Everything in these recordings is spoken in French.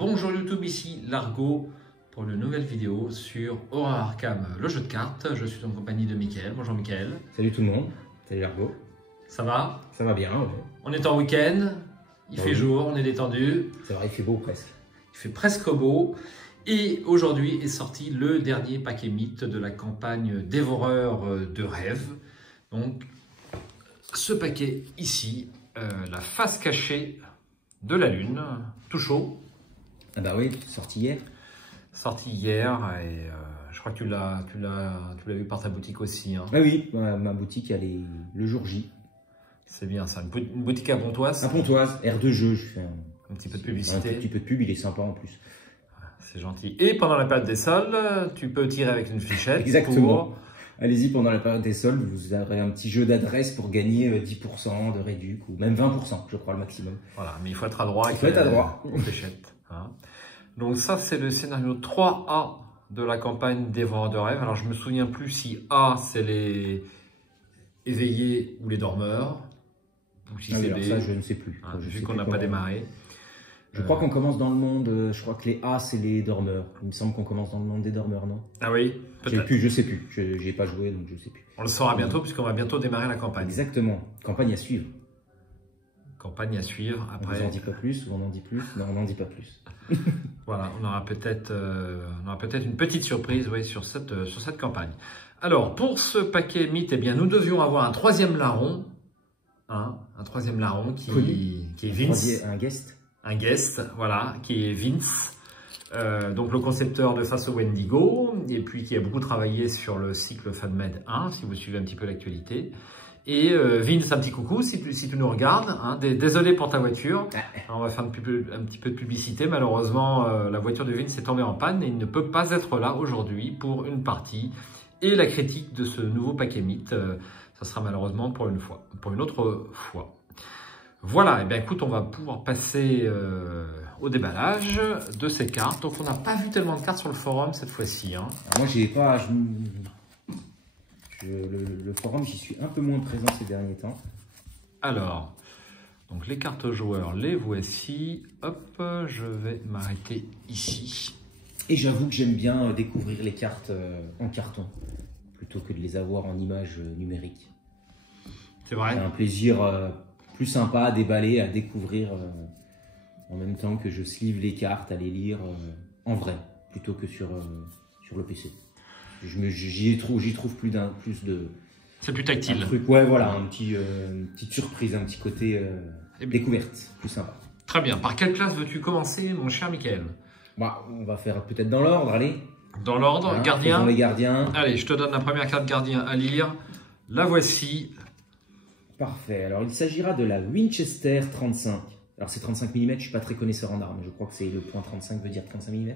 Bonjour YouTube, ici Largo pour une nouvelle vidéo sur Horror Arkham, le jeu de cartes. Je suis en compagnie de Mickaël. Bonjour Mickaël. Salut tout le monde, salut Largo. Ça va? Ça va bien, ouais. On est en week-end, il fait jour, on est détendu. C'est vrai, il fait beau presque. Il fait presque beau. Et aujourd'hui est sorti le dernier paquet mythe de la campagne Dévoreur de rêves. Donc ce paquet ici, la face cachée de la lune, tout chaud. Ah bah oui, sorti hier. Sorti hier et je crois que tu l'as vu par ta boutique aussi. Hein. Ah oui, ma boutique elle est le jour J. C'est bien ça, une boutique à Pontoise. À Pontoise, R2Jeux, je fais un petit peu de publicité. Un petit peu de pub, il est sympa en plus. C'est gentil. Et pendant la période des soldes, tu peux tirer avec une fléchette. Exactement. Allez-y, pendant la période des soldes, vous aurez un petit jeu d'adresse pour gagner 10% de réduc ou même 20%, je crois, le maximum. Voilà, mais il faut être à droit. Il faut être à droit. Fléchette. Hein. Donc ça, c'est le scénario 3A de la campagne Dévoreur de rêves. Alors, je me souviens plus si A, c'est les éveillés ou les dormeurs. Ou si c'est B. Ça, je ne sais plus. Hein, vu qu'on n'a pas démarré. Je crois qu'on commence dans le monde, je crois que les A, c'est les dormeurs. Il me semble qu'on commence dans le monde des dormeurs, non? Ah oui, peut-être. Je sais plus. Je n'ai pas joué, donc je sais plus. On le saura bientôt, puisqu'on va bientôt démarrer la campagne. Exactement. Campagne à suivre. Campagne à suivre. Après... On vous en dit pas plus ou on en dit plus? Non, on n'en dit pas plus. Voilà, on aura peut-être une petite surprise oui, sur cette campagne. Alors, pour ce paquet mythe, eh bien, nous devions avoir un troisième larron. Hein, un troisième larron qui est Vince. Un guest. Un guest, voilà, qui est Vince. Donc le concepteur de Face au Wendigo, et puis qui a beaucoup travaillé sur le cycle FanMed 1, si vous suivez un petit peu l'actualité. Et Vince, un petit coucou, si tu nous regardes. Hein, désolé pour ta voiture. Alors, on va faire un petit peu de publicité. Malheureusement, la voiture de Vince est tombée en panne et il ne peut pas être là aujourd'hui pour une partie. Et la critique de ce nouveau paquet mythe, ça sera malheureusement pour une autre fois. Voilà, et bien écoute, on va pouvoir passer au déballage de ces cartes. Donc on n'a pas vu tellement de cartes sur le forum cette fois-ci. Hein. Moi, j'ai pas. Le forum, j'y suis un peu moins présent ces derniers temps. Alors, donc les cartes joueurs, les voici. Hop, je vais m'arrêter ici. Et j'avoue que j'aime bien découvrir les cartes en carton, plutôt que de les avoir en images numériques. C'est vrai. C'est un plaisir plus sympa à déballer, à découvrir en même temps que je sleeve les cartes, à les lire en vrai, plutôt que sur le PC. J'y trouve plus de... C'est plus tactile. Un truc, ouais, voilà, une petite surprise, un petit côté découverte, plus sympa. Très bien. Par quelle classe veux-tu commencer, mon cher Mickaël? Bah, on va faire peut-être dans l'ordre, allez. Dans l'ordre, voilà, gardien. Les gardiens. Allez, je te donne la première carte gardien à lire. La voici. Parfait. Alors, il s'agira de la Winchester 35. Alors, c'est 35 mm, je ne suis pas très connaisseur en armes. Je crois que c'est le point 35 veut dire 35 mm.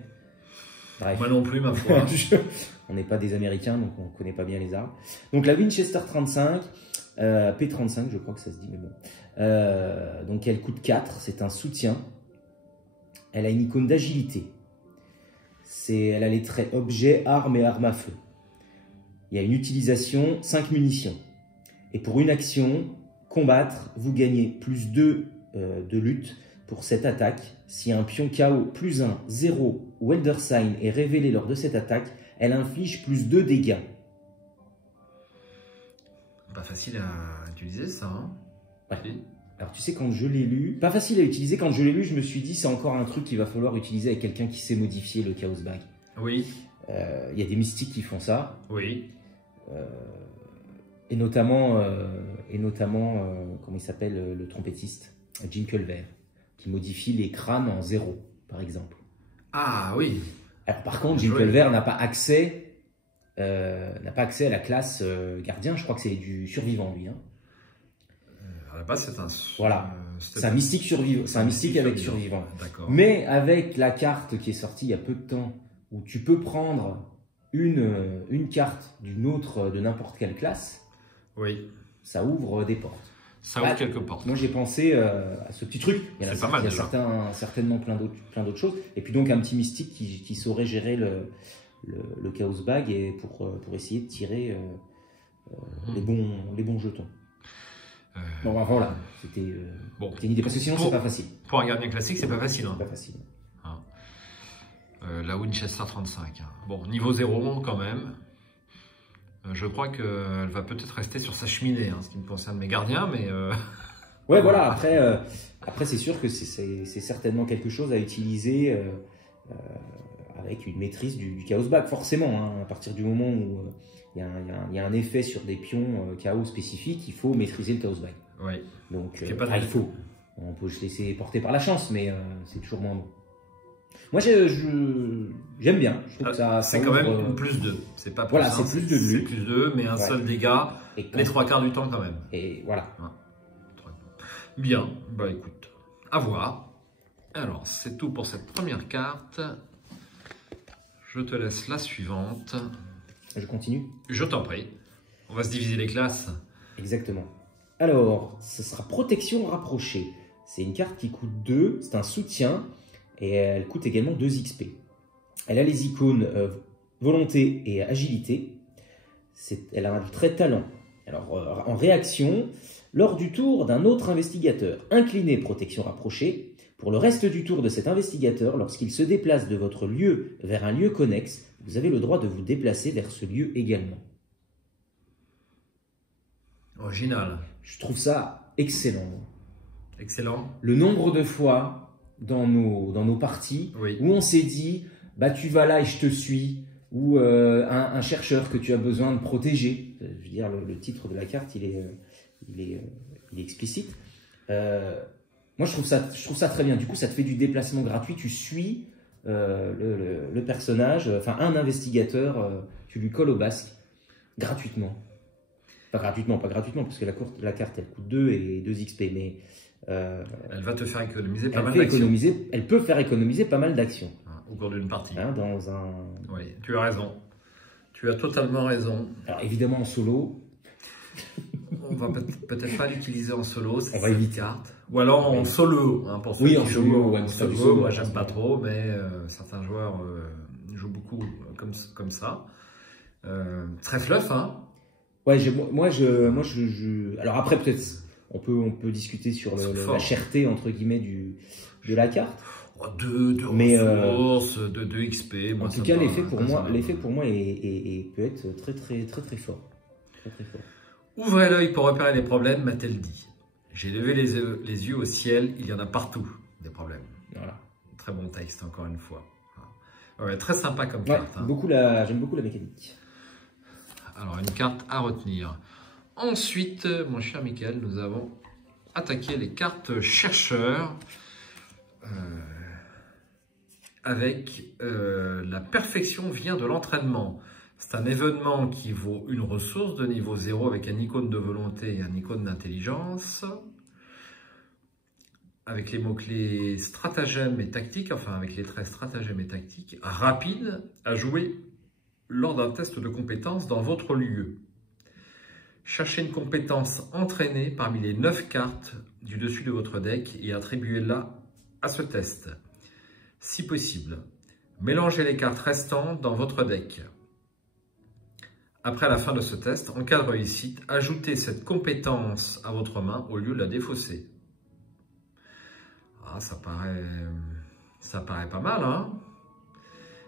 Bref. Moi non plus, ma foi. On n'est pas des Américains, donc on ne connaît pas bien les armes. Donc, la Winchester 35, P35, je crois que ça se dit, mais bon. Donc, elle coûte 4. C'est un soutien. Elle a une icône d'agilité. Elle a les traits objet, arme et arme à feu. Il y a une utilisation, 5 munitions. Et pour une action, combattre, vous gagnez plus 2 de lutte pour cette attaque. Si un pion KO plus 1, 0 ou Elder Sign est révélé lors de cette attaque, elle inflige plus 2 dégâts. Pas facile à utiliser ça. Hein. Ouais. Alors tu sais, quand je l'ai lu, pas facile à utiliser, quand je l'ai lu, je me suis dit c'est encore un truc qu'il va falloir utiliser avec quelqu'un qui sait modifier le Chaos Bag. Oui. Il y a des mystiques qui font ça. Oui. Et notamment comment il s'appelle le trompettiste, Jim Culver, qui modifie les crânes en 0, par exemple. Ah oui. Alors par contre, Jim Culver n'a pas accès à la classe gardien. Je crois que c'est du survivant, lui. Hein. À la base, c'est un... Voilà. C'est un mystique survivant. C'est un mystique avec survivant. Mais avec la carte qui est sortie il y a peu de temps, où tu peux prendre une carte de n'importe quelle classe, oui, ça ouvre des portes. Ça ouvre quelques portes. Moi, j'ai pensé à ce petit truc. Il y a certainement plein d'autres choses. Et puis donc, un petit mystique qui saurait gérer le Chaos Bag et pour essayer de tirer les bons jetons. Bon, bah, voilà, c'était une idée. Parce que sinon, c'est pas facile. Pour un gardien classique, c'est pas facile. Hein. C'est pas facile. Hein. la Winchester 35. Bon, niveau 0 quand même. Je crois qu'elle va peut-être rester sur sa cheminée, ce qui me concerne mes gardiens, mais... Ouais, voilà, après c'est sûr que c'est certainement quelque chose à utiliser avec une maîtrise du chaos back, forcément. À partir du moment où il y a un effet sur des pions chaos spécifiques, il faut maîtriser le chaos back. Oui. Donc, il faut. On peut se laisser porter par la chance, mais c'est toujours moins bon. Moi, j'aime bien. Je trouve que c'est quand même une plus 2. C'est pas plus voilà, c'est plus 2 de lutte. C'est plus 2, mais un seul dégât, les 3 quarts du temps quand même. Et voilà. Bien, bah écoute, à voir. Alors, c'est tout pour cette première carte. Je te laisse la suivante. Je continue? Je t'en prie. On va se diviser les classes. Exactement. Alors, ce sera protection rapprochée. C'est une carte qui coûte 2, c'est un soutien. Et elle coûte également 2 XP. Elle a les icônes volonté et agilité. Elle a un trait talent. Alors, en réaction, lors du tour d'un autre investigateur, incliné protection rapprochée, pour le reste du tour de cet investigateur, lorsqu'il se déplace de votre lieu vers un lieu connexe, vous avez le droit de vous déplacer vers ce lieu également. Original. Je trouve ça excellent. Excellent. Le nombre de fois dans nos parties où on s'est dit bah tu vas là et je te suis, ou un chercheur que tu as besoin de protéger. Je veux dire, le titre de la carte il est explicite. Moi je trouve ça très bien. Du coup ça te fait du déplacement gratuit, tu suis le personnage, enfin un investigateur, tu lui colles au basque gratuitement. Pas gratuitement parce que la carte elle coûte 2 et 2 XP, mais elle va te faire économiser pas mal d'actions. Elle peut faire économiser pas mal d'actions. Au cours d'une partie. Oui, tu as raison. Tu as totalement raison. Alors évidemment en solo. On va peut-être pas l'utiliser en solo, on va éviter. Carte. Ou alors en solo. Pour ceux qui jouent en solo. Moi j'aime pas trop, mais certains joueurs jouent beaucoup comme ça. Très fluff, Ouais, alors après peut-être on peut discuter sur la cherté entre guillemets de la carte. De ressources, de 2 XP. En tout cas, l'effet pour moi peut être très fort. Très fort. Ouvrez l'œil pour repérer les problèmes, m'a-t-elle dit. J'ai levé les yeux au ciel, il y en a partout des problèmes. Voilà. Très bon texte encore une fois. Ouais, très sympa comme carte. J'aime beaucoup la mécanique. Alors, une carte à retenir. Ensuite, mon cher Michael, nous avons attaqué les cartes chercheurs avec la perfection vient de l'entraînement. C'est un événement qui vaut une ressource de niveau 0 avec un icône de volonté et un icône d'intelligence. Avec les mots-clés stratagème et tactique, enfin avec les traits stratagème et tactique, rapide à jouer lors d'un test de compétence dans votre lieu. Cherchez une compétence entraînée parmi les 9 cartes du dessus de votre deck et attribuez-la à ce test. Si possible, mélangez les cartes restantes dans votre deck. Après la fin de ce test, en cas de réussite, ajoutez cette compétence à votre main au lieu de la défausser. Ah, ça paraît pas mal,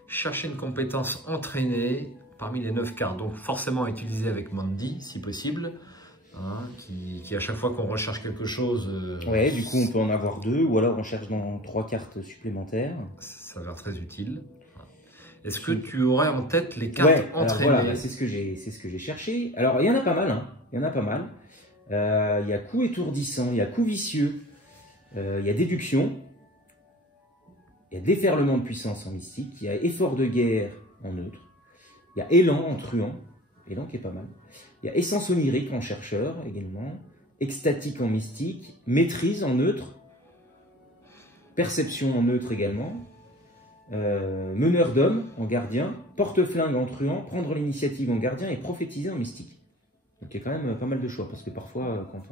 Cherchez une compétence entraînée parmi les 9 cartes, donc forcément utilisée avec Mandy, si possible, qui à chaque fois qu'on recherche quelque chose... ouais, du coup on peut en avoir 2, ou alors on cherche dans 3 cartes supplémentaires. Ça a l'air très utile. Est-ce que tu aurais en tête les cartes entraînées? Voilà, c'est ce que j'ai cherché. Alors il y en a pas mal, il y en a pas mal. Il y a coup étourdissant, il y a coup vicieux, il y a déduction, il y a déferlement de puissance en mystique, il y a effort de guerre en neutre, il y a élan en truand, élan qui est pas mal, il y a essence onirique en chercheur également, extatique en mystique, maîtrise en neutre, perception en neutre également, meneur d'homme en gardien, porte-flingue en truand, prendre l'initiative en gardien et prophétiser en mystique. Donc il y a quand même pas mal de choix, parce que parfois quand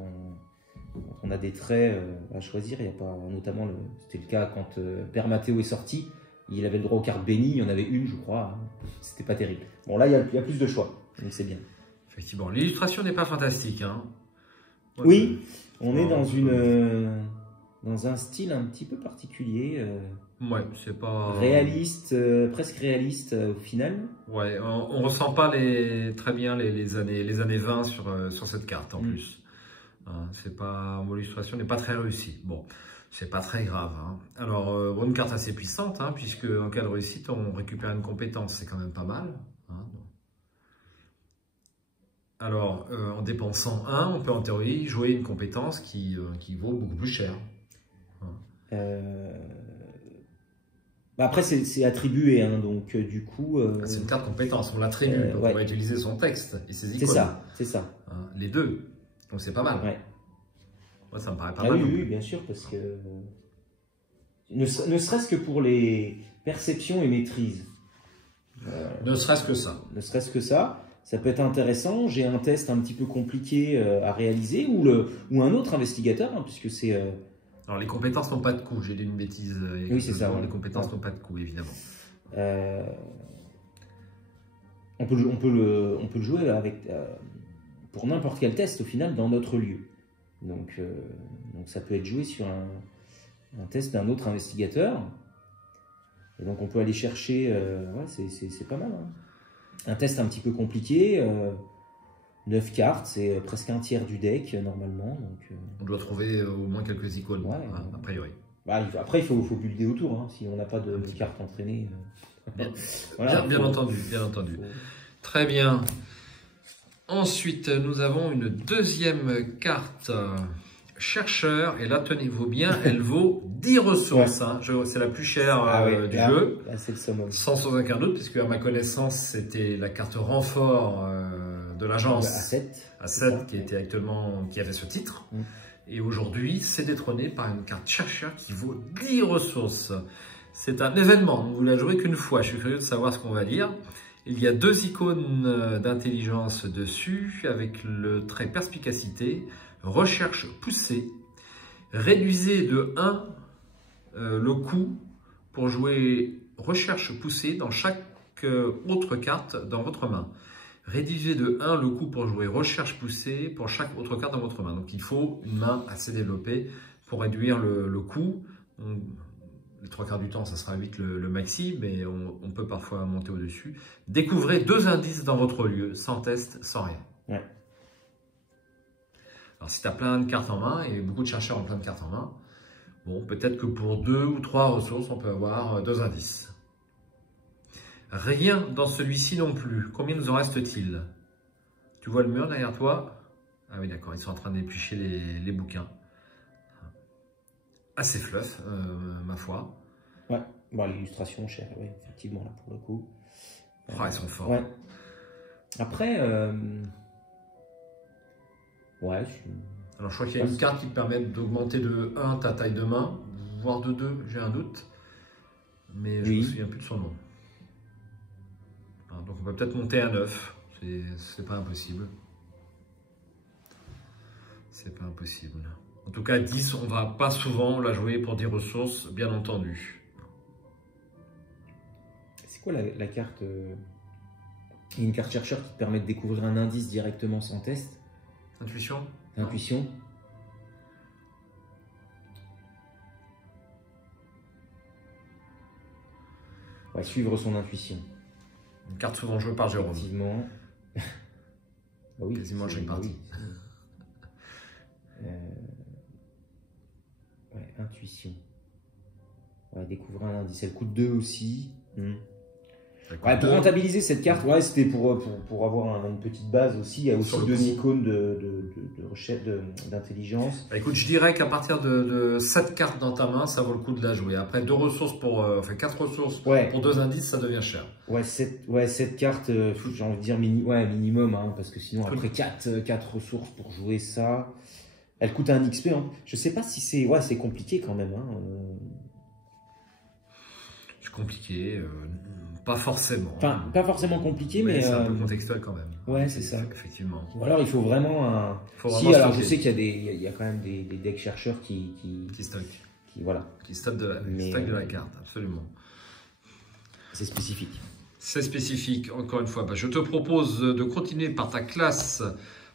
on a des traits à choisir, il n'y a pas, notamment, c'était le cas quand Père Mathéo est sorti, il avait le droit aux cartes bénies, il y en avait une je crois, c'était pas terrible. Bon là il y a plus de choix, donc c'est bien. Effectivement, l'illustration n'est pas fantastique. Oui, on est dans dans un style un petit peu particulier. Ouais, c'est pas... Réaliste, presque réaliste au final. Ouais, on ressent pas très bien les années 20 sur cette carte en plus. Hein, c'est pas, l'illustration n'est pas très réussie. Bon, c'est pas très grave. Hein. Alors, une carte assez puissante, hein, puisque en cas de réussite, on récupère une compétence, c'est quand même pas mal. Hein. Alors, en dépensant 1, on peut en théorie jouer une compétence qui vaut beaucoup plus cher. Hein. Après, c'est attribué, hein, donc du coup... C'est une carte compétence, on l'attribue, donc on va utiliser son texte et ses icônes. C'est ça. Hein, les deux, donc c'est pas mal. Ouais. Moi, ça me paraît pas mal. Oui, bien sûr, parce que... Ne serait-ce que pour les perceptions et maîtrises. Ne serait-ce que ça. Ne serait-ce que ça. Ça peut être intéressant. J'ai un test un petit peu compliqué à réaliser, ou un autre investigateur, hein, puisque c'est... Alors, les compétences n'ont pas de coût. J'ai dit une bêtise. Oui, c'est ça. Les compétences n'ont pas de coût, évidemment. On peut le jouer avec, pour n'importe quel test, au final, dans notre lieu. Donc ça peut être joué sur un test d'un autre investigateur. Et donc, on peut aller chercher... c'est pas mal. Hein. Un test un petit peu compliqué. 9 cartes, c'est presque un tiers du deck, normalement. Donc, on doit trouver au moins quelques icônes, a priori. Après, il faut builder autour. Hein, si on n'a pas de cartes entraînées. Bien entendu. Très bien. Ensuite, nous avons une deuxième carte chercheur. Et là, tenez-vous bien, elle vaut 10 ressources. Hein. C'est la plus chère du jeu. Là, c'est le summum. Sans aucun doute, puisque à ma connaissance, c'était la carte renfort de l'agence A7 qui avait ce titre. Et aujourd'hui, c'est détrôné par une carte chercheur qui vaut 10 ressources. C'est un événement, vous ne la jouez qu'une fois. Je suis curieux de savoir ce qu'on va dire. Il y a 2 icônes d'intelligence dessus, avec le trait perspicacité, recherche poussée. Réduisez de 1 le coût pour jouer recherche poussée dans chaque autre carte dans votre main. Réduisez de 1 le coût pour jouer recherche poussée pour chaque autre carte dans votre main. Donc il faut une main assez développée pour réduire le coût. Les 3 quarts du temps, ça sera 8 le maxi, mais on peut parfois monter au-dessus. Découvrez 2 indices dans votre lieu, sans test, sans rien. Ouais. Alors si tu as plein de cartes en main, et beaucoup de chercheurs ont plein de cartes en main, bon, peut-être que pour 2 ou 3 ressources, on peut avoir 2 indices. Rien dans celui-ci non plus. Combien nous en reste-t-il? Tu vois le mur derrière toi? Ah oui, d'accord, ils sont en train d'éplucher les bouquins. Assez fluff, ma foi. Ouais, bon, l'illustration, chère, oui, effectivement, là, pour le coup. Ils sont forts. Ouais. Après, alors, je crois qu'il y a une carte qui te permet d'augmenter de 1 ta taille de main, voire de 2, j'ai un doute. Mais je ne me souviens plus de son nom. Donc, on peut peut-être monter à 9. C'est pas impossible. C'est pas impossible. En tout cas, 10, on ne va pas souvent la jouer pour 10 ressources, bien entendu. C'est quoi la carte Il y a une carte chercheur qui te permet de découvrir un indice directement sans test. Intuition. Intuition. Ouais, suivre son intuition. Une carte souvent jouée par Jérôme. Effectivement. Oui, quasiment chaque partie. Ouais, intuition. Ouais, découvrir un indice. Elle coûte 2 aussi. Ouais, pour rentabiliser cette carte, c'était pour avoir une petite base aussi. Il y a aussi 2 icônes de recherche d'intelligence. Écoute, je dirais qu'à partir de 7 cartes dans ta main, ça vaut le coup de la jouer. Après 4 ressources pour 2 indices, ça devient cher. Ouais, 7 cartes, j'ai envie de dire minimum, hein, parce que sinon après 4 ressources pour jouer ça, elle coûte un XP. Hein. Je sais pas si c'est compliqué quand même. Hein. C'est compliqué. Pas forcément. Enfin, pas forcément compliqué, mais c'est un peu contextuel quand même. Ouais, c'est ça. Effectivement. Ou alors il faut vraiment un. Alors je sais qu'il y a quand même des decks chercheurs qui stockent. Qui stockent de la carte, absolument. C'est spécifique. C'est spécifique, encore une fois. Je te propose de continuer par ta classe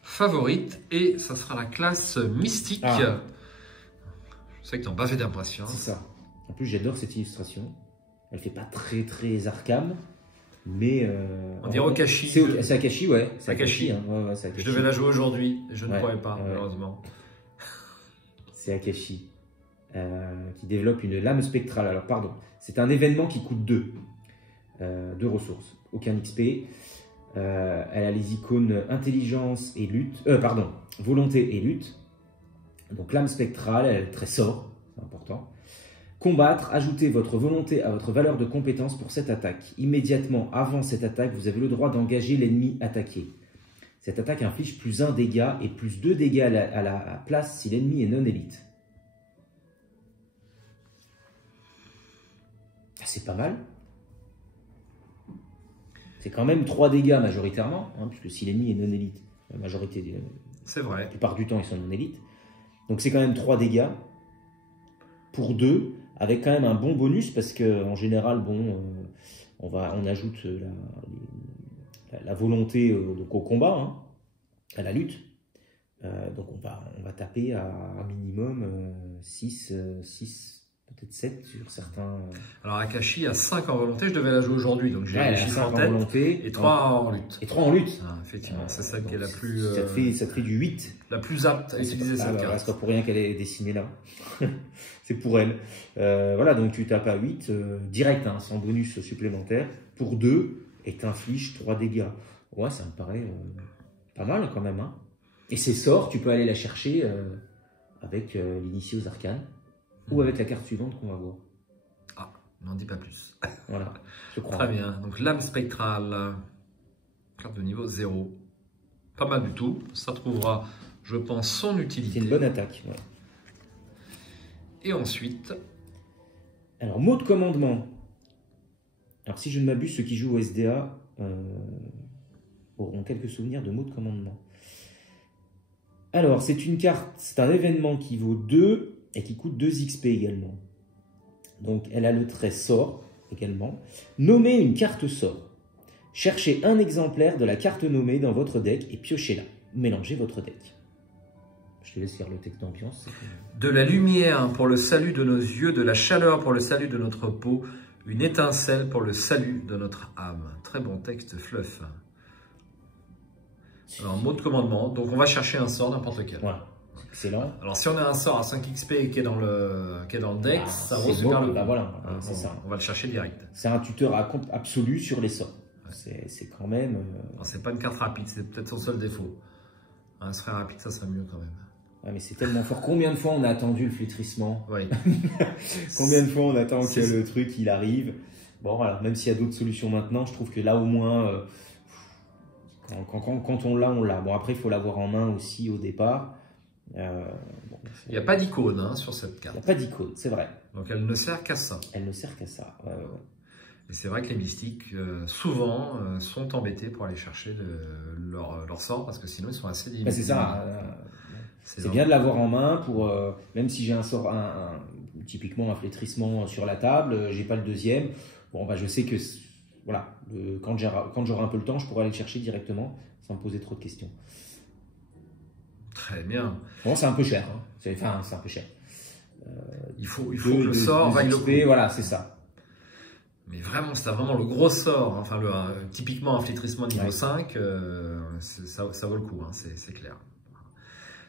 favorite et ça sera la classe mystique. Je C'est vrai que tu n'as pas fait d'impression. C'est ça. En plus, j'adore cette illustration. Elle fait pas très Arkham, mais... On dirait Okashi. C'est Akashi, ouais. C'est Akashi. Akashi, hein. Ouais, c'est Akashi. Je devais la jouer aujourd'hui, je ne Ouais, pourrais pas, ouais. malheureusement. C'est Akashi, qui développe une lame spectrale. Alors, pardon, c'est un événement qui coûte 2 ressources. Aucun XP. Elle a les icônes intelligence et lutte. Volonté et lutte. Donc, lame spectrale, elle est très sort, c'est important. Combattre, ajoutez votre volonté à votre valeur de compétence pour cette attaque. Immédiatement avant cette attaque, vous avez le droit d'engager l'ennemi attaqué. Cette attaque inflige plus 1 dégât et plus 2 dégâts à la place si l'ennemi est non élite. C'est pas mal. C'est quand même 3 dégâts majoritairement, hein, puisque si l'ennemi est non élite, la majorité, c'est vrai. La plupart du temps, ils sont non élites. Donc c'est quand même 3 dégâts pour 2, avec quand même un bon bonus, parce qu'en général, bon, on ajoute la volonté donc au combat, hein, à la lutte. Donc on va taper à un minimum 6, peut-être 7 sur certains. Alors Akashi a 5 en volonté, je devais la jouer aujourd'hui, donc j'ai les chiffres en tête. Volonté, et 3 en lutte. Et 3 en lutte. Ah, effectivement, c'est ça qui est la plus... Ça te fait du 8. La plus apte à utiliser cette carte. C'est pas pour rien qu'elle est dessinée là. C'est pour elle. Voilà, donc tu tapes à 8, direct, hein, sans bonus supplémentaire, pour 2, et t'infliges 3 dégâts. Ouais, ça me paraît pas mal quand même. Hein. Et ces sorts, tu peux aller la chercher avec l'initié aux arcanes, ou avec la carte suivante qu'on va voir. Ah, n'en dis pas plus. Voilà, je crois. Très bien, donc lame spectrale, carte de niveau 0. Pas mal du tout, ça trouvera, je pense, son utilité. C'est une bonne attaque, ouais. Et ensuite... Alors, mot de commandement. Alors, si je ne m'abuse, ceux qui jouent au SDA auront quelques souvenirs de mots de commandement. Alors, c'est une carte, c'est un événement qui vaut 2 et qui coûte 2 XP également. Donc, elle a le trait sort également. Nommez une carte sort. Cherchez un exemplaire de la carte nommée dans votre deck et piochez-la. Mélangez votre deck. Je te laisse faire le texte d'ambiance. De la lumière pour le salut de nos yeux, de la chaleur pour le salut de notre peau, une étincelle pour le salut de notre âme. Très bon texte, fluff. Alors, mot de commandement. Donc, on va chercher un sort, n'importe lequel. Voilà. Excellent. Alors, si on a un sort à 5 XP qui est dans le deck, ça vaut super le coup. Voilà, c'est ça. On va le chercher direct. C'est un tuteur absolu sur les sorts. Ouais. C'est quand même... C'est pas une carte rapide, c'est peut-être son seul défaut. Un serait rapide, ça serait mieux quand même. Ouais, mais c'est tellement fort. Combien de fois on a attendu le flétrissement? Oui. Combien de fois on attend que le truc il arrive? Bon, voilà, même s'il y a d'autres solutions maintenant, je trouve que là au moins, quand on l'a, on l'a. Bon, après, il faut l'avoir en main aussi au départ. Il n'y a pas d'icône sur cette carte. Il n'y a pas d'icône, c'est vrai. Donc elle ne sert qu'à ça. Elle ne sert qu'à ça. Ouais. Et c'est vrai que les mystiques, souvent, sont embêtés pour aller chercher leur sort, parce que sinon ils sont assez limités. C'est ça. C'est bien de l'avoir en main pour, même si j'ai un sort, typiquement un flétrissement sur la table, j'ai pas le deuxième. Bon, bah, je sais que voilà, quand j'aurai un peu le temps, je pourrai aller le chercher directement sans me poser trop de questions. Très bien. Bon, c'est un peu cher. Hein. C'est un peu cher. Il faut que le sort vaille le coup. Voilà, c'est ça. Mais vraiment, c'est vraiment le gros sort. Enfin, typiquement un flétrissement niveau 5, ça vaut le coup, hein, c'est clair.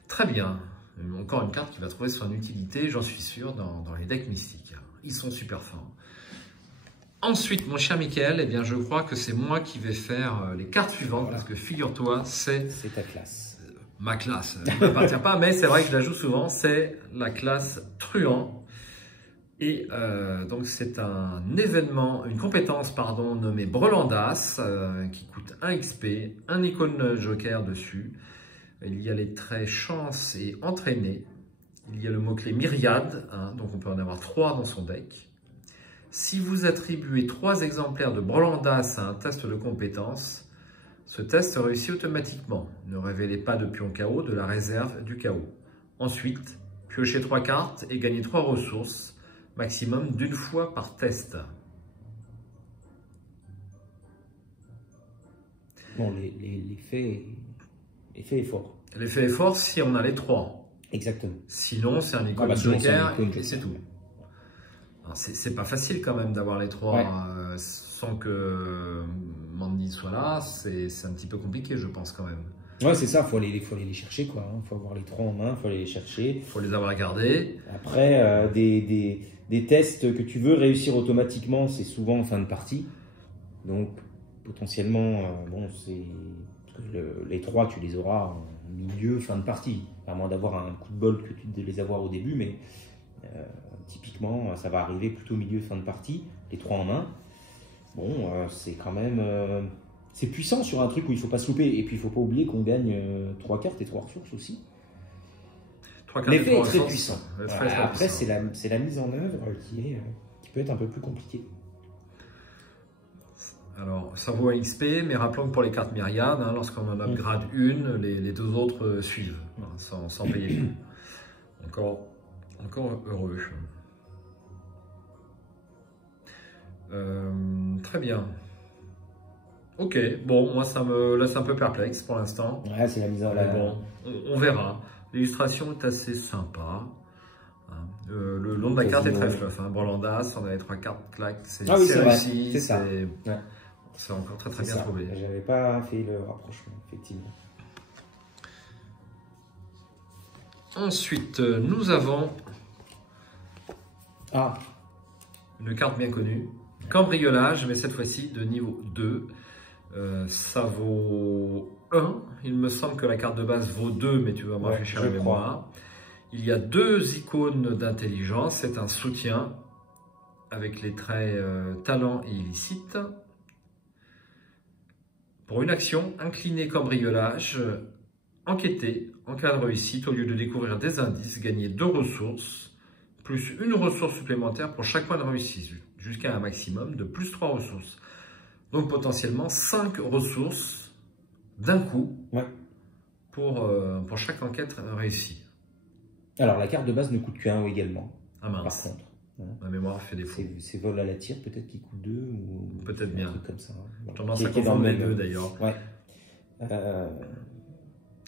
Très bien. Encore une carte qui va trouver son utilité, j'en suis sûr, dans les decks mystiques. Ils sont super forts. Ensuite, mon cher Mickaël, eh bien, je crois que c'est moi qui vais faire les cartes suivantes, parce que figure-toi, c'est ta classe. Ma classe ne m'appartient pas, mais c'est vrai que je la joue souvent, c'est la classe Truand. Et donc c'est un événement, une compétence nommée Brelandas, qui coûte 1 XP, un icône joker dessus. Il y a les traits chance et entraîner. Il y a le mot-clé myriade, hein, donc on peut en avoir 3 dans son deck. Si vous attribuez 3 exemplaires de Brelandas à un test de compétence, ce test réussit automatiquement. Ne révélez pas de pion KO de la réserve du KO. Ensuite, piochez 3 cartes et gagnez 3 ressources, maximum d'1 fois par test. Bon, l'effet est fort. L'effet est fort si on a les 3. Exactement. Sinon, c'est un icône bah, sinon, c'est un joker icône et joker. c'est tout. C'est pas facile quand même d'avoir les trois Ouais. sans que Mandy soit là. C'est un petit peu compliqué, je pense quand même. Ouais, c'est ça, faut aller les chercher, quoi. Faut avoir les trois en main, faut aller les chercher. Il faut les avoir gardés. Après, des tests que tu veux réussir automatiquement, c'est souvent en fin de partie. Donc, potentiellement, bon, les trois, tu les auras en milieu, fin de partie. À moins d'avoir un coup de bol que tu de les avoir au début, mais typiquement, ça va arriver plutôt milieu, fin de partie, les trois en main. Bon, c'est quand même... c'est puissant sur un truc où il ne faut pas se louper. Et puis, il ne faut pas oublier qu'on gagne 3 cartes et 3 ressources aussi. L'effet est très puissant. Après, c'est la mise en œuvre qui peut être un peu plus compliquée. Alors, ça vaut un XP, mais rappelons que pour les cartes myriades, hein, lorsqu'on en upgrade une, les deux autres suivent, hein, sans payer plus. Encore heureux. Très bien. Ok, bon, moi ça me laisse un peu perplexe pour l'instant. Ouais, c'est la mise en œuvre. Bon, on verra. L'illustration est assez sympa. Le long de la carte est très fluff. Hein. Borlandas, on a les 3 cartes, clac, c'est réussi. C'est ça. C'est encore très bien trouvé. J'avais pas fait le rapprochement, effectivement. Ensuite, nous avons Ah. une carte bien connue, cambriolage, mais cette fois-ci de niveau 2. Ça vaut 1. Il me semble que la carte de base vaut 2, mais tu vas me rafraîchir la mémoire. Il y a 2 icônes d'intelligence. C'est un soutien avec les traits talent et illicite. Pour une action, incliner cambriolage, enquêter en cas de réussite, au lieu de découvrir des indices, gagner 2 ressources, plus une ressource supplémentaire pour chaque point de réussite, jusqu'à un maximum de plus 3 ressources. Donc potentiellement 5 ressources d'un coup pour chaque enquête réussie. Alors la carte de base ne coûte qu'un également. Ah mince. Par contre. Ma mémoire fait défaut. C'est vol à la tire peut-être qui coûte 2 ou peut-être bien. Un truc comme ça. Tendance à confondre les deux d'ailleurs. Ouais.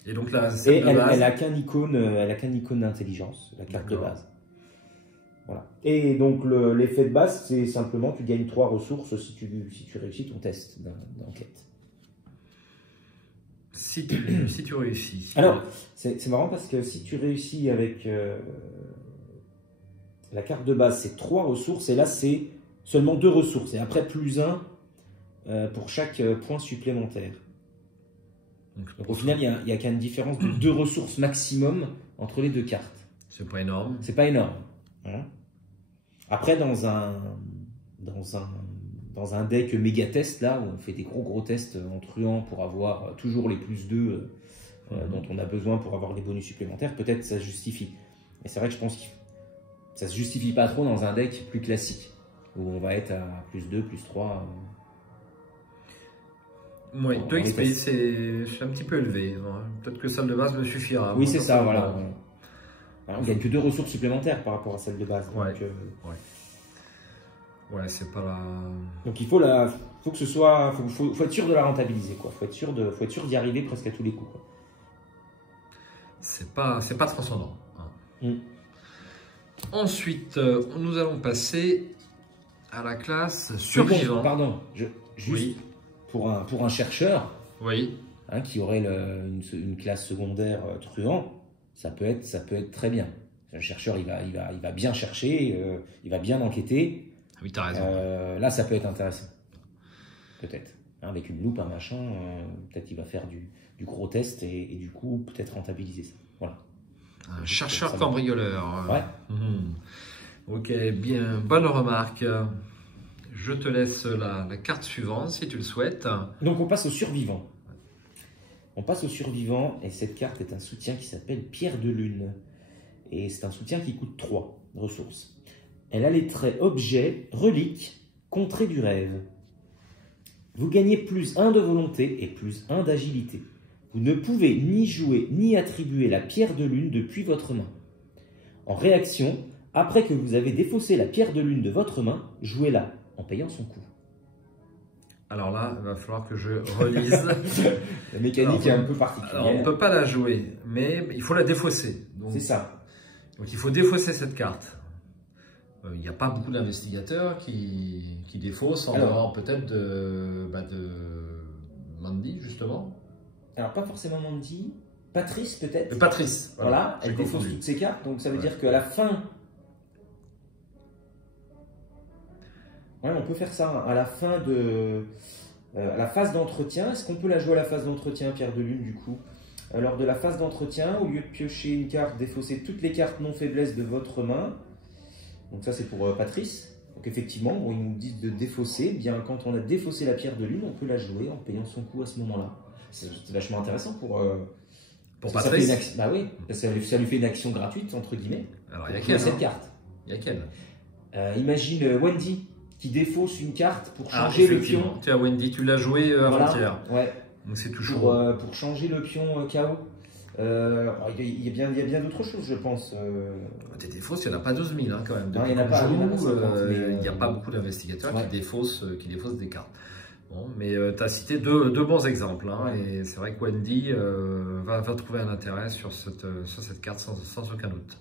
Et donc là, elle a qu'un icône d'intelligence, la carte de base. Voilà. Et donc l'effet de base, c'est simplement tu gagnes 3 ressources si tu réussis ton test d'enquête. Si tu réussis. Alors, c'est marrant parce que si tu réussis avec la carte de base, c'est 3 ressources et là c'est seulement 2 ressources. Et après plus 1 pour chaque point supplémentaire. Donc au final, il y a qu'une différence de 2 ressources maximum entre les 2 cartes. C'est pas énorme. C'est pas énorme. Hein. Après, dans un deck méga test, là, où on fait des gros tests en truand pour avoir toujours les plus 2 dont on a besoin pour avoir les bonus supplémentaires, peut-être ça se justifie. Mais c'est vrai que je pense que ça se justifie pas trop dans un deck plus classique, où on va être à plus 2, plus 3. Oui, 2 XP, c'est un petit peu élevé. Peut-être que celle de base me suffira. Oui, c'est ça, voilà. On ne gagne que 2 ressources supplémentaires par rapport à celle de base. Ouais, c'est pas la... Donc il faut que ce soit... faut être sûr de la rentabiliser, quoi. Faut être sûr d'y arriver presque à tous les coups, quoi. C'est pas transcendant. Hein. Ensuite, nous allons passer à la classe survivant. Pardon, juste pour un chercheur qui aurait une classe secondaire truand, ça peut être très bien. Le chercheur, il va bien chercher, il va bien enquêter. Oui, tu as raison. Là, ça peut être intéressant. Peut-être. Avec une loupe, un machin, peut-être il va faire du gros test et du coup, peut-être rentabiliser ça. Voilà. Un chercheur cambrioleur. Ouais. Ok, bien. Bonne remarque. Je te laisse la carte suivante si tu le souhaites. Donc, on passe au survivant. On passe au survivant et cette carte est un soutien qui s'appelle Pierre de Lune. Et c'est un soutien qui coûte 3 ressources. Elle a les traits objet, relique, contrée du rêve. Vous gagnez plus 1 de volonté et plus 1 d'agilité. Vous ne pouvez ni jouer ni attribuer la pierre de lune depuis votre main. En réaction, après que vous avez défaussé la pierre de lune de votre main, jouez-la en payant son coût. Alors là, il va falloir que je relise. La mécanique est un peu particulière. Alors, on ne peut pas la jouer, mais il faut la défausser. C'est ça. Donc il faut défausser cette carte. Il n'y a pas beaucoup d'investigateurs qui défaussent en dehors peut-être de Mandy, justement. Alors pas forcément Mandy, Patrice peut-être. Patrice. Voilà, elle défausse toutes ses cartes, donc ça veut dire qu'à la fin... Ouais, on peut faire ça, hein. À la fin de... à la phase d'entretien, est-ce qu'on peut la jouer à la phase d'entretien, Pierre de Lune, du coup? Lors de la phase d'entretien, au lieu de piocher une carte, défausser toutes les cartes non faiblesse de votre main. Donc ça, c'est pour Patrice. Donc effectivement, bon, ils nous disent de défausser. Bien, quand on a défaussé la Pierre de Lune, on peut la jouer en payant son coup à ce moment-là. C'est vachement intéressant pour Patrice. Bah oui, parce que ça lui fait une action gratuite, entre guillemets. Alors, il y a quelle cette carte. Il y a quelle Imagine Wendy qui défausse une carte pour changer le pion. Tu as Wendy, tu l'as joué avant-hier. Ouais. Donc c'est toujours pour changer le pion KO. Il y a bien d'autres choses, je pense. T'es défausse, il n'y en a pas 12 000 hein, quand même. Non, il n'y en a pas. Il n'y a pas beaucoup d'investigateurs qui défaussent des cartes. Bon, mais tu as cité deux bons exemples. Hein, et c'est vrai que Wendy va trouver un intérêt sur cette carte sans aucun doute.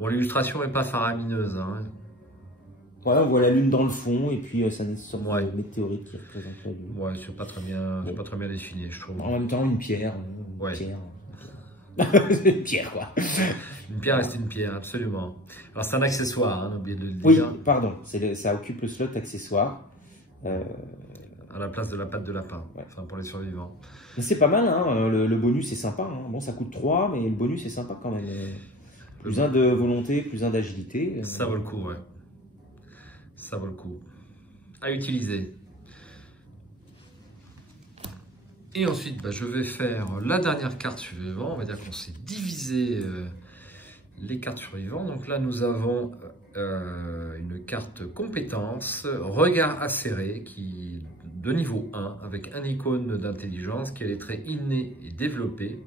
Bon, l'illustration n'est pas faramineuse. Hein. Ouais, on voit la lune dans le fond et puis ça une sorte de météorite qui représente la lune. Ouais, c'est pas très bien dessiné, je trouve. En même temps, une pierre. Pierre. Une pierre, quoi. Une pierre reste une pierre, absolument. Alors, c'est un accessoire, hein, oublié de le dire. Oui, pardon, ça occupe le slot accessoire. À la place de la patte de lapin, enfin pour les survivants. C'est pas mal, hein, le bonus est sympa. Hein. Bon, ça coûte 3, mais le bonus est sympa quand même. Plus un de volonté, plus un d'agilité. Ça vaut le coup, ouais. Ça vaut le coup. À utiliser. Et ensuite, je vais faire la dernière carte survivante. On va dire qu'on s'est divisé les cartes survivantes. Donc là, nous avons une carte compétence, regard acéré, qui de niveau 1, avec un icône d'intelligence, qui a les traits innés et développés.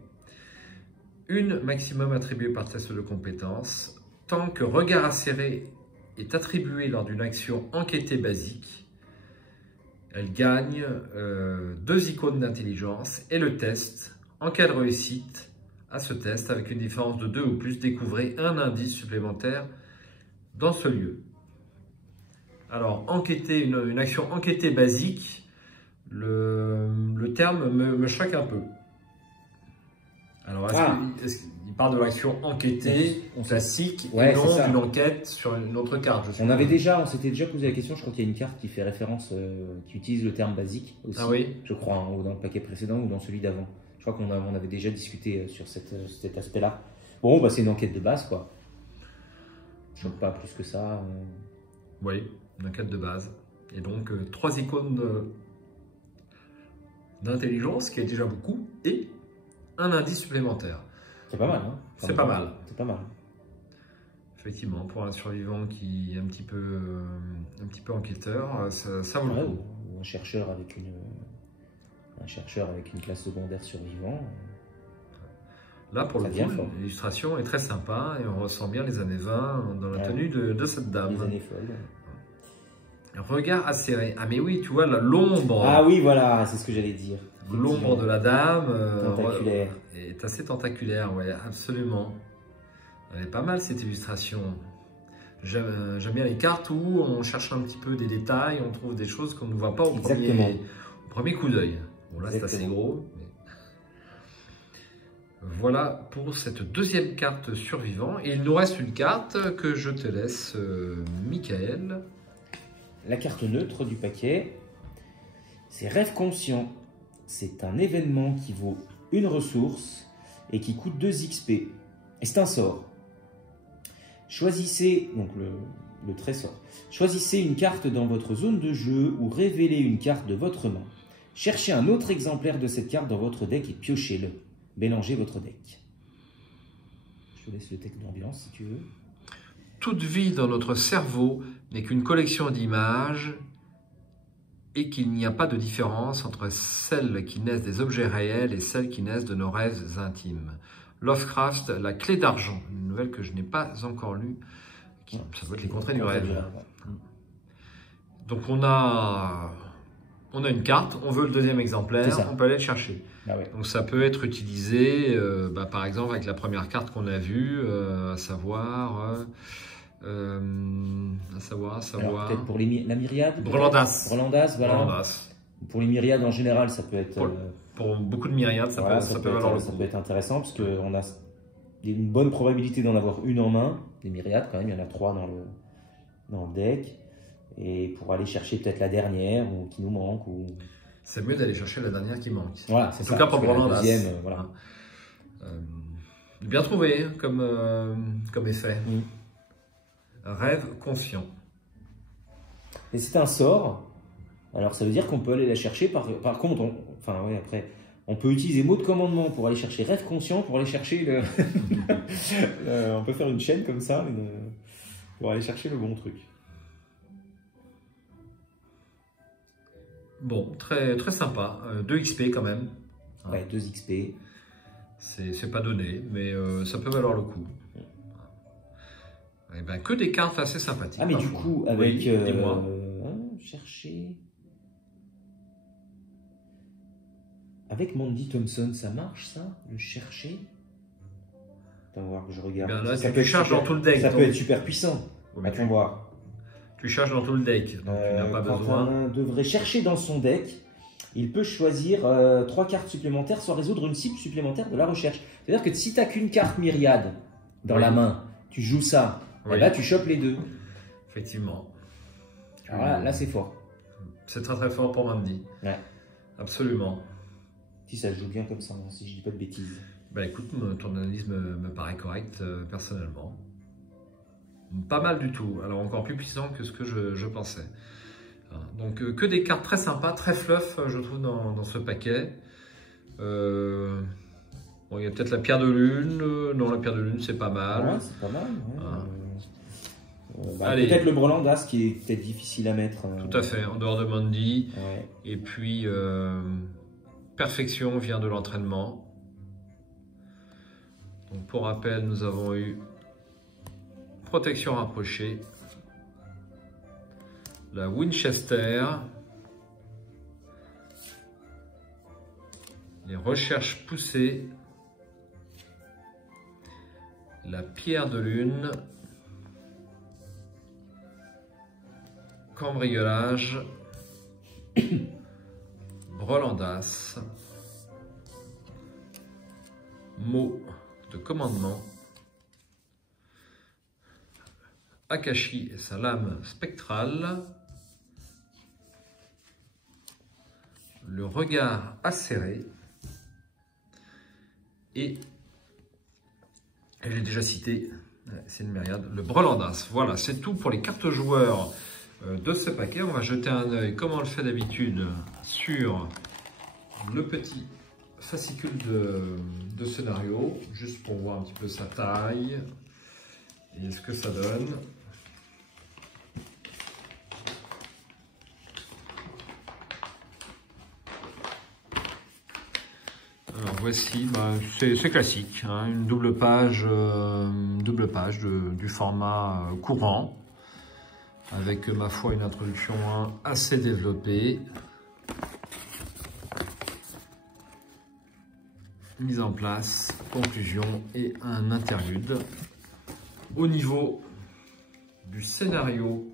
Une maximum attribuée par test de compétence. Tant que regard acéré est attribuée lors d'une action enquêtée basique, elle gagne 2 icônes d'intelligence et le test, en cas de réussite à ce test, avec une différence de 2 ou plus, découvrez un indice supplémentaire dans ce lieu. Alors, enquêter, une action enquêtée basique, le terme me choque un peu. Alors, est-ce qu'il parle de l'action enquêtée classique et non d'une enquête sur une autre carte? On s'était déjà posé la question, je crois qu'il y a une carte qui fait référence, qui utilise le terme basique aussi, je crois, hein, ou dans le paquet précédent ou dans celui d'avant. Je crois qu'on avait déjà discuté sur cet aspect-là. Bon, c'est une enquête de base, quoi. Je ne pas plus que ça. Oui, une enquête de base. Et donc, 3 icônes d'intelligence, qui est déjà beaucoup, et un indice supplémentaire. C'est pas mal, hein? C'est pas mal. C'est pas mal. Effectivement, pour un survivant qui est un petit peu enquêteur, ça vaut le coup. Ou un chercheur avec une classe secondaire survivant. Là, pour le coup, l'illustration est très sympa et on ressent bien les années 20 dans la tenue de cette dame. Les années folles. Regard acéré. Ah mais oui, tu vois, l'ombre. Ah oui, voilà, c'est ce que j'allais dire. L'ombre de la dame est assez tentaculaire, ouais, absolument. Elle est pas mal cette illustration. J'aime bien les cartes où on cherche un petit peu des détails, on trouve des choses qu'on ne voit pas au premier coup d'œil. Bon là c'est assez gros. Mais... Voilà pour cette deuxième carte survivant. Et il nous reste une carte que je te laisse, Michael. La carte neutre du paquet, c'est Rêve Conscient. C'est un événement qui vaut une ressource et qui coûte 2 XP. Et c'est un sort. Choisissez, donc le trésor. Choisissez une carte dans votre zone de jeu ou révélez une carte de votre main. Cherchez un autre exemplaire de cette carte dans votre deck et piochez-le. Mélangez votre deck. Je te laisse le texte d'ambiance si tu veux. Toute vie dans notre cerveau n'est qu'une collection d'images et qu'il n'y a pas de différence entre celles qui naissent des objets réels et celles qui naissent de nos rêves intimes. Lovecraft, La Clé d'Argent, une nouvelle que je n'ai pas encore lue, ça doit être Les Contrées du rêve. Donc on a On a une carte, on veut le deuxième exemplaire, on peut aller le chercher. Ah ouais. Donc ça peut être utilisé, par exemple avec la première carte qu'on a vue, à savoir... Alors, peut-être pour la myriade. Brelandas. Brelandas, voilà. Brelandas. Pour les myriades en général, ça peut être... Pour beaucoup de myriades, ça peut valoir le coup. Ça peut être intéressant parce qu'on a une bonne probabilité d'en avoir une en main. Des myriades quand même, il y en a 3 dans le deck. Et pour aller chercher peut-être la dernière ou qui nous manque. Ou... C'est mieux d'aller chercher la dernière qui manque. Voilà, c'est ça. En tout cas pour Brelandas. Voilà. Bien trouvé comme effet. Rêve conscient. Et c'est un sort. Alors ça veut dire qu'on peut aller la chercher. Par contre, après, on peut utiliser mot de commandement pour aller chercher rêve conscient, pour aller chercher le... on peut faire une chaîne comme ça pour aller chercher le bon truc. Bon, très, très sympa. 2 XP quand même. Ouais, 2 XP. C'est pas donné, mais ça peut valoir le coup. Eh ben, que des cartes assez sympathiques. Ah, mais du coup, avec... dis-moi. Chercher... Avec Mandy Thompson, ça marche ça? Le chercher? Attends voir que je regarde. Ben là, ça tu charges dans tout le deck. Ça peut être super puissant. Oui, Attends voir. Tu charges dans tout le deck, donc tu n'as pas besoin. Quand un devrait chercher dans son deck, il peut choisir 3 cartes supplémentaires, soit résoudre une cible supplémentaire de la recherche. C'est-à-dire que si tu n'as qu'une carte myriade dans la main, tu joues ça, et là tu chopes les 2. Effectivement. Alors là c'est fort. C'est très très fort pour Mandy. Ouais. Absolument. Si ça se joue bien comme ça, si je dis pas de bêtises. Bah écoute, ton analyse me paraît correcte personnellement. Pas mal du tout, alors encore plus puissant que ce que je pensais. Donc que des cartes très sympas, très fluff je trouve dans ce paquet. Bon, il y a peut-être la pierre de lune, non la pierre de lune c'est pas mal. Ouais, c'est pas mal. Ouais. Peut-être le Brelandas qui est peut-être difficile à mettre. Tout à fait, en dehors de Mandy. Ouais. Et puis perfection vient de l'entraînement. Donc pour rappel, nous avons eu protection rapprochée, la Winchester, les recherches poussées, la pierre de lune, cambriolage, Brelandas, mot de commandement, Akashi et sa lame spectrale, le regard acéré et, je l'ai déjà cité, c'est une myriade, le Brelandas. Voilà, c'est tout pour les cartes joueurs de ce paquet. On va jeter un œil, comme on le fait d'habitude, sur le petit fascicule de scénario, juste pour voir un petit peu sa taille et ce que ça donne. Alors voici, c'est classique, hein, une double page du format courant, avec ma foi une introduction assez développée, mise en place, conclusion et un interlude. Au niveau du scénario,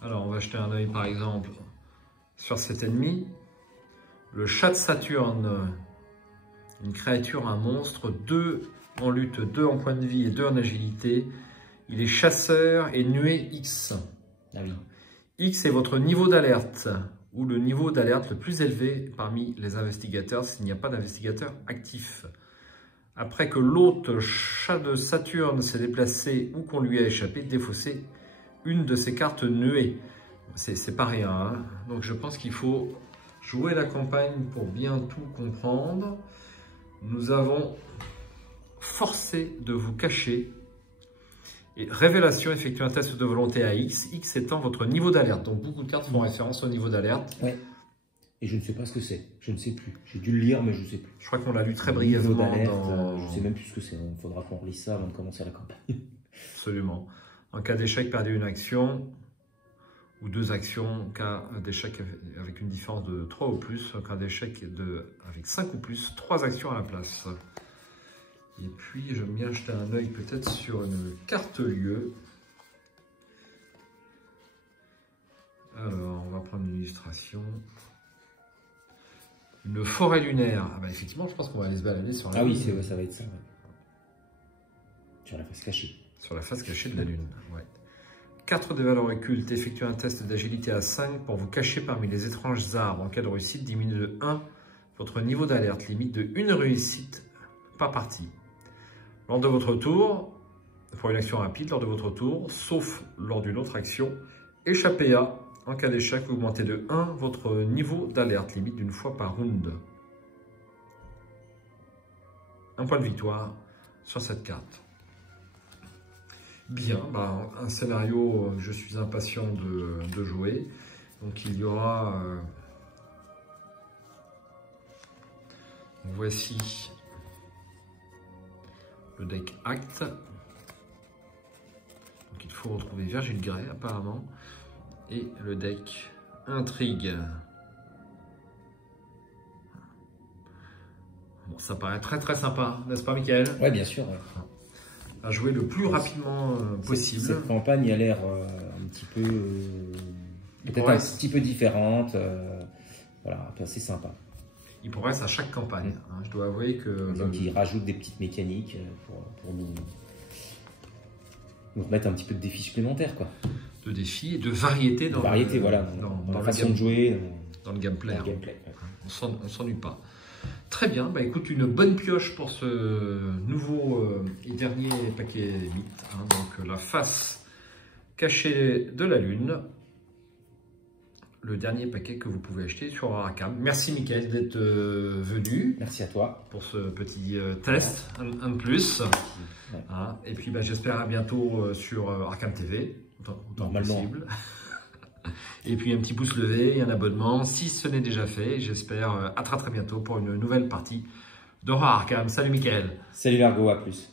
alors on va jeter un œil par exemple sur cet ennemi, le chat de Saturne, une créature, un monstre, 2 en lutte, 2 en point de vie et 2 en agilité. Il est chasseur et nuée X. Ah oui. X est votre niveau d'alerte, ou le niveau d'alerte le plus élevé parmi les investigateurs s'il n'y a pas d'investigateur actif. Après que l'autre chat de Saturne s'est déplacé ou qu'on lui a échappé, défaussez une de ces cartes nuées. C'est pas rien, hein. Donc je pense qu'il faut jouer la campagne pour bien tout comprendre. Nous avons forcé de vous cacher. Et révélation, effectuer un test de volonté à X, X étant votre niveau d'alerte. Donc beaucoup de cartes font référence au niveau d'alerte. Ouais. Et je ne sais pas ce que c'est, je ne sais plus. J'ai dû le lire, mais je ne sais plus. Je crois qu'on l'a lu très brièvement. Je ne sais même plus ce que c'est, il faudra qu'on relise ça avant de commencer la campagne. Absolument. En cas d'échec, perdez une action ou 2 actions. En cas d'échec avec une différence de 3 ou plus. En cas d'échec avec 5 ou plus, 3 actions à la place. Et puis, j'aime bien jeter un œil peut-être sur une carte lieu. Alors, on va prendre une illustration. Une forêt lunaire. Ah bah effectivement, je pense qu'on va aller se balader sur la Ah Lune. oui, ça va être ça. Ouais. Sur la face cachée. Sur la face cachée de la Lune. Ouais. 4 de valeur occulte. Effectuez un test d'agilité à 5 pour vous cacher parmi les étranges arbres. En cas de réussite, diminue de 1 votre niveau d'alerte. Limite de 1 réussite par partie. Lors de votre tour, pour une action rapide, lors de votre tour, sauf lors d'une autre action, échappez à. En cas d'échec, augmentez de 1 votre niveau d'alerte, limite d'une fois par round. Un point de victoire sur cette carte. Bien, bah, un scénario, je suis impatient de jouer. Donc il y aura... voici le deck Act. Donc il faut retrouver Virgile Grey apparemment. Et le deck Intrigue. Bon, ça paraît très sympa, n'est-ce pas Michael? Ouais, bien sûr. Ouais. À jouer le plus rapidement possible. Cette campagne a l'air un petit peu... peut-être un petit peu différente. Voilà, assez sympa. Il progresse à chaque campagne. Hein. Je dois avouer que... Donc il rajoute des petites mécaniques pour nous remettre un petit peu de défis supplémentaires, quoi. De défis et de variété dans, voilà, dans la façon de jouer. Dans le gameplay. Dans le gameplay ouais. On s'ennuie pas. Très bien, bah écoute, une bonne pioche pour ce nouveau et dernier paquet mythe. Hein, donc la face cachée de la Lune. Le dernier paquet que vous pouvez acheter sur Arkham. Merci Mickaël d'être venu. Merci à toi. Pour ce petit test, un de plus. Ouais. Hein, et puis bah, j'espère à bientôt sur Arkham TV. Normalement. Possible. Et puis un petit pouce levé et un abonnement si ce n'est déjà fait. J'espère à très bientôt pour une nouvelle partie d'Horror Arkham. Salut Mickaël. Salut Largo, à plus.